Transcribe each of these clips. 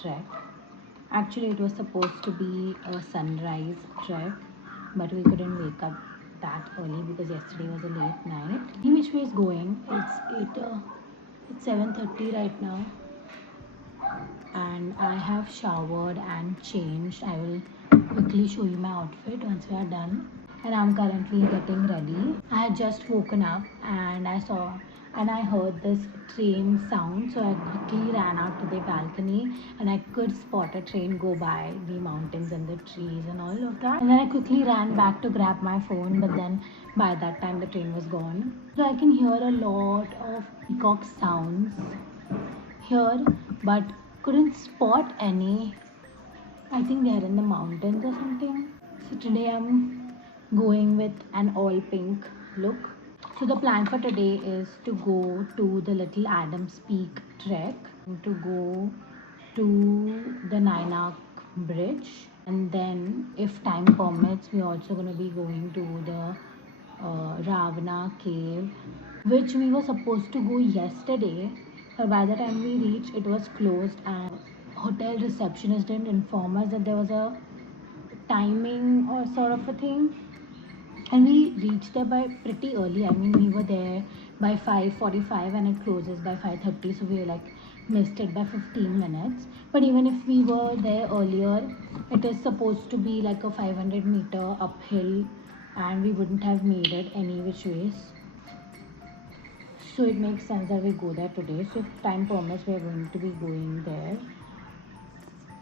trek. Actually, it was supposed to be a sunrise trek, but we couldn't wake up that early because yesterday was a late night. In which way is going? It's 7:30 right now, and I have showered and changed. I will quickly show you my outfit once we are done. And I'm currently getting ready. I had just woken up and I heard this train sound, so I quickly ran out to the balcony and I could spot a train go by the mountains and the trees and all of that. And then I quickly ran back to grab my phone, but then by that time the train was gone. So I can hear a lot of peacock sounds here, but couldn't spot any. I think they are in the mountains or something. So today I'm going with an all pink look. So the plan for today is to go to the Little Adams Peak trek, to go to the Nainac Bridge, and then if time permits, we're also going to be going to the Ravana Cave, which we were supposed to go yesterday, but by the time we reached, it was closed, and hotel receptionist didn't inform us that there was a timing or sort of a thing, and we reached there by pretty early. I mean, we were there by 5:45 and it closes by 5:30, so we were like missed it by 15 minutes. But even if we were there earlier, it is supposed to be like a 500-meter uphill, and we wouldn't have made it any which ways. So it makes sense that we go there today. So if time permits, we are going to be going there.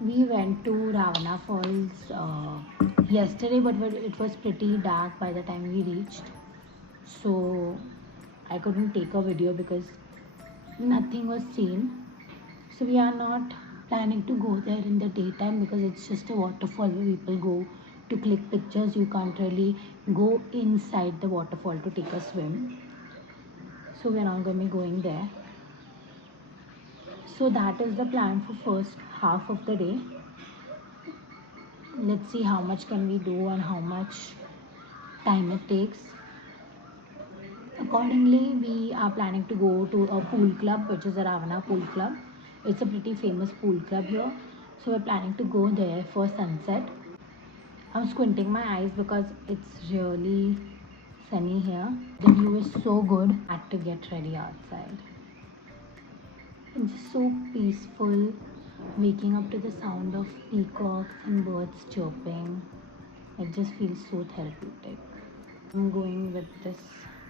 We went to Ravana Falls yesterday, but it was pretty dark by the time we reached, so I couldn't take a video because nothing was seen. So we are not planning to go there in the daytime because it's just a waterfall where people go to click pictures. You can't really go inside the waterfall to take a swim. So we're not going to be going there. So that is the plan for first half of the day. Let's see how much can we do and how much time it takes. Accordingly, we are planning to go to a pool club, which is a Ravana Pool Club. It's a pretty famous pool club here. So we're planning to go there for sunset. I'm squinting my eyes because it's really sunny here. The view is so good. I had to get ready outside. It's just so peaceful, waking up to the sound of peacocks and birds chirping. It just feels so therapeutic. I'm going with this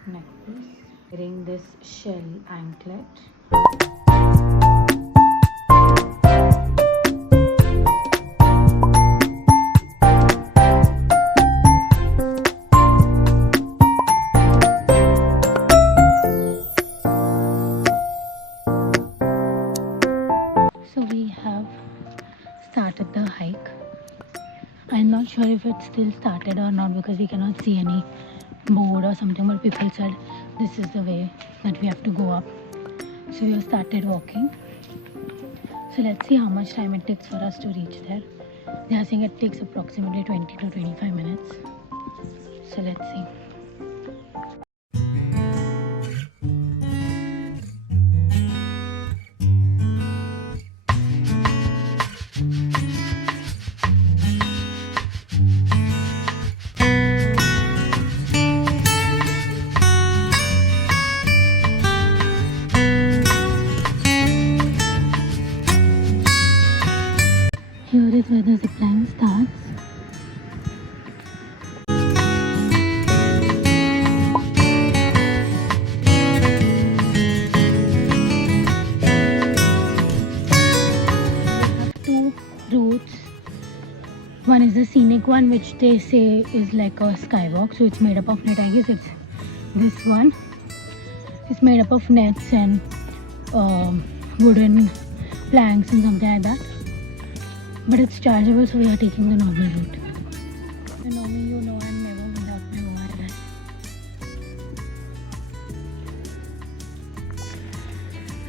necklace, wearing this shell anklet. So we have started the hike. I'm not sure if it's still started or not because we cannot see any board or something, but people said this is the way that we have to go up. So we have started walking. So let's see how much time it takes for us to reach there. They are saying it takes approximately 20 to 25 minutes. So let's see. Here is where the zipline starts. We have two routes. One is the scenic one, which they say is like a skywalk. So it's made up of net. I guess it's this one. It's made up of nets and wooden planks and something like that. But it's chargeable, so we are taking the normal route. You know me, you know I'm never without my mobile.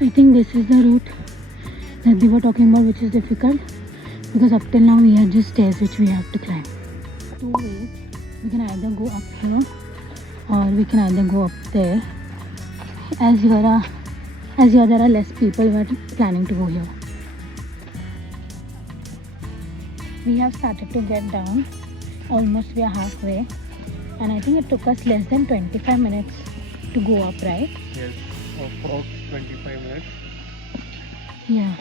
I think this is the route that they were talking about, which is difficult because up till now we had just stairs which we have to climb. Two ways. We can either go up here or we can either go up there. As here there are less people, we are planning to go here. we have started to get down. Almost we are halfway, and I think it took us less than 25 minutes to go up, right? Yes, approx 25 minutes. Yeah.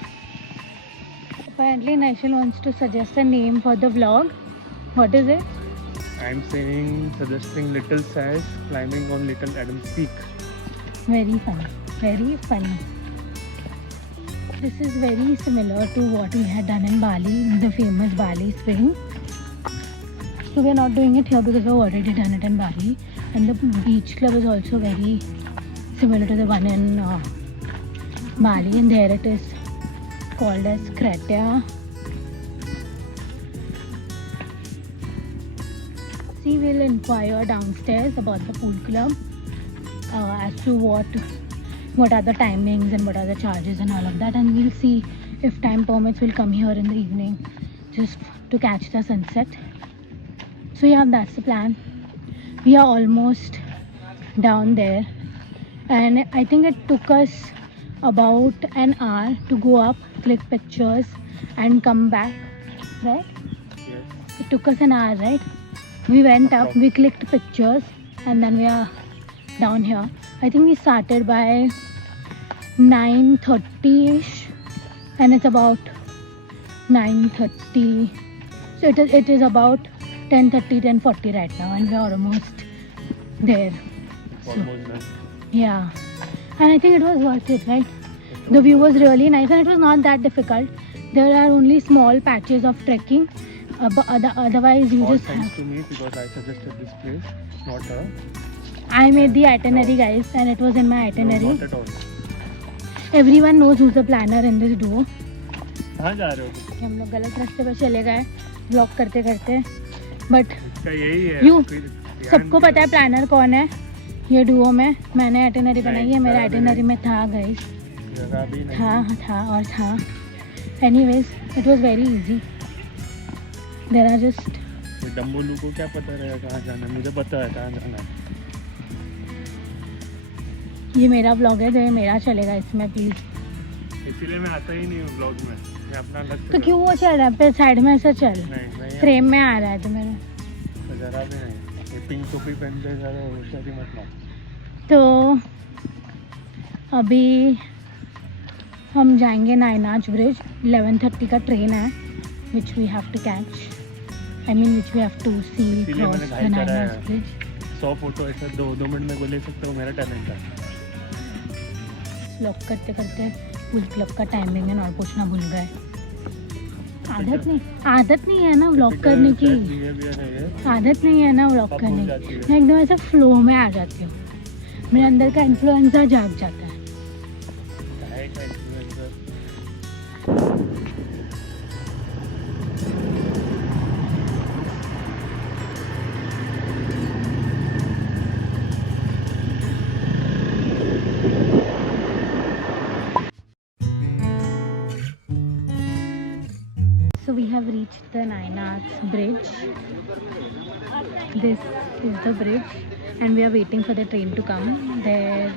Apparently Naishal wants to suggest a name for the vlog. What is it? I'm suggesting Little Sash climbing on Little Adams Peak. Very funny. Very funny. This is very similar to what we had done in Bali, the famous Bali spring. So we're not doing it here because we've already done it in Bali. And the beach club is also very similar to the one in Bali. And there it is called as Kratia. See, we'll inquire downstairs about the pool club as to what are the timings and what are the charges and all of that, and we'll see if time permits. We'll come here in the evening just to catch the sunset. So yeah, that's the plan. We are almost down there, and I think it took us about an hour to go up, click pictures and come back, right? Yes. It took us an hour, right? We went up, we clicked pictures, and then we are down here. I think we started by 9:30ish, and it's about 9:30. So it is about 10:30, 10:40 right now, and we are almost there. Almost done. Yeah, and I think it was worth it, right? The view was really nice, and it was not that difficult. There are only small patches of trekking, but otherwise you All just thanks have. to me because I suggested this place, not her. I made the itinerary, guys, and it was in my No, itinerary. not at all. Everyone knows who's the planner in this duo. कहाँ जा रहे हो तुम? हम लोग गलत रास्ते पर चले गए ब्लॉग करते करते, बट इसका यही है। You- फिर ध्यान सबको दिया। पता है प्लानर कौन है ये डुओ में. मैंने आइटिनरी बनाई है, मेरा जगह भी आइटिनरी में था गाइस, जगह भी नहीं। था. Anyways it was very easy. There are just ये डम्बोलू को क्या पता रहेगा कहाँ जाना है? मुझे पता है कहाँ जाना है। ये मेरा ब्लॉग है तो ये मेरा चलेगा इसमें प्लीज. इसीलिए मैं आता ही नहीं हूँ ब्लॉग में, मैं अपना अलग से तो क्यों वो चल रहा है पे साइड में से चल, नहीं फ्रेम में आ रहा है तो मेरे. जरा भी नहीं। ये पिंक टोपी पहनते ज़्यादा होशियारी मत मार। तो अभी हम जाएंगे नायनाच ब्रिज. 11:30 का ट्रेन है which we have to catch. I mean which we have to see इसीलिए क्रॉस मैंने द घाई करा नायनाच है। ब्रिज. 100 फोटो ऐसे 2 मिनट में को ले सकते हो, मेरा टैलेंट है। ब्लॉग करते करते पुल क्लब का टाइमिंग है और पूछना भूल गए. आदत नहीं है ना व्लॉग करने की. बिहेवियर है ये। आदत नहीं है ना व्लॉग अब करने भूल की. जाती है। मैं एकदम ऐसे फ्लो में आ जाती हूँ. मेरे अंदर का इन्फ्लुएंसर जाग जाता है. काहे का influencer? So we have reached the Nainach bridge. This is the bridge, and we are waiting for the train to come. There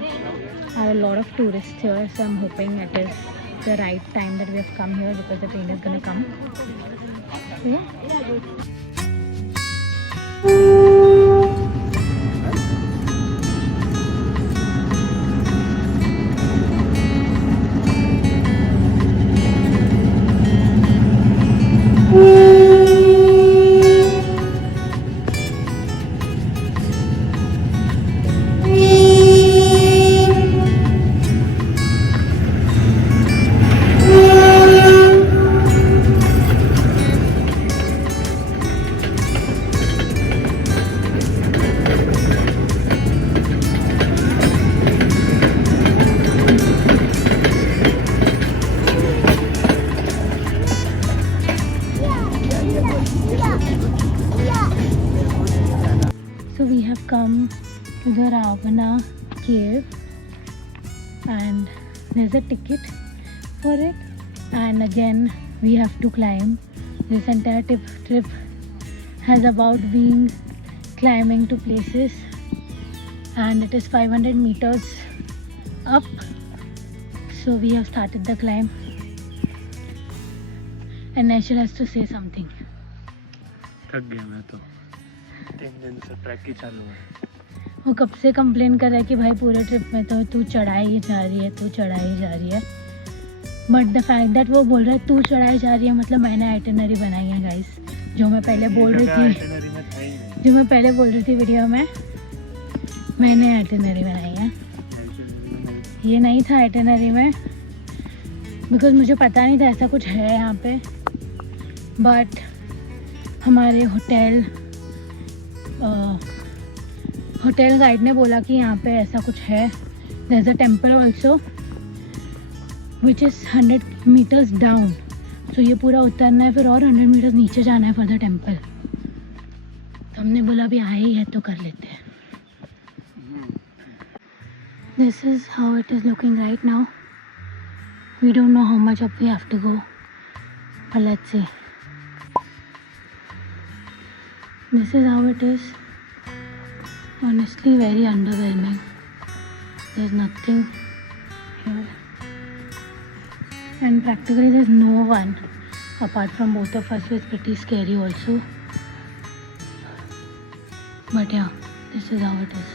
are a lot of tourists here, so I'm hoping it is the right time that we have come here because the train is gonna come. So yeah. So we have come to the Ravana cave, and there's a ticket for it, and again we have to climb. This entire trip has about being climbing to places, and it is 500 meters up. So we have started the climb, and Naishal has to say something. थक गया मैं तो, 3 दिन से track ही चालू है। वो कब से कंप्लेन कर रहा है कि भाई पूरे ट्रिप में तो तू चढ़ाई जा रही है, तू चढ़ाई जा रही है। बट द फैक्ट दैट वो बोल रहा है तू चढ़ाई जा रही है, मतलब मैंने आइटिनरी बनाई है गाइस। जो मैं पहले बोल रही थी, जो मैं पहले बोल रही थी वीडियो में, मैंने आइटिनरी बनाई है। ये नहीं था आइटिनरी में, बिकॉज मुझे पता नहीं था ऐसा कुछ है यहाँ पे। बट हमारे होटल गाइड ने बोला कि यहाँ पे ऐसा कुछ है। There is a temple also which is 100 metres down. तो ये पूरा उतरना है, फिर और 100 मीटर्स नीचे जाना है फॉर द टेम्पल। तो हमने बोला अभी आए ही है तो कर लेते हैं। This is how it is looking right now. We don't know how much up we have to go, but let's see. This is how it is. Honestly very underwhelming. There's nothing here, and practically there's no one apart from both of us, so it's pretty scary also. But yeah, this is how it is.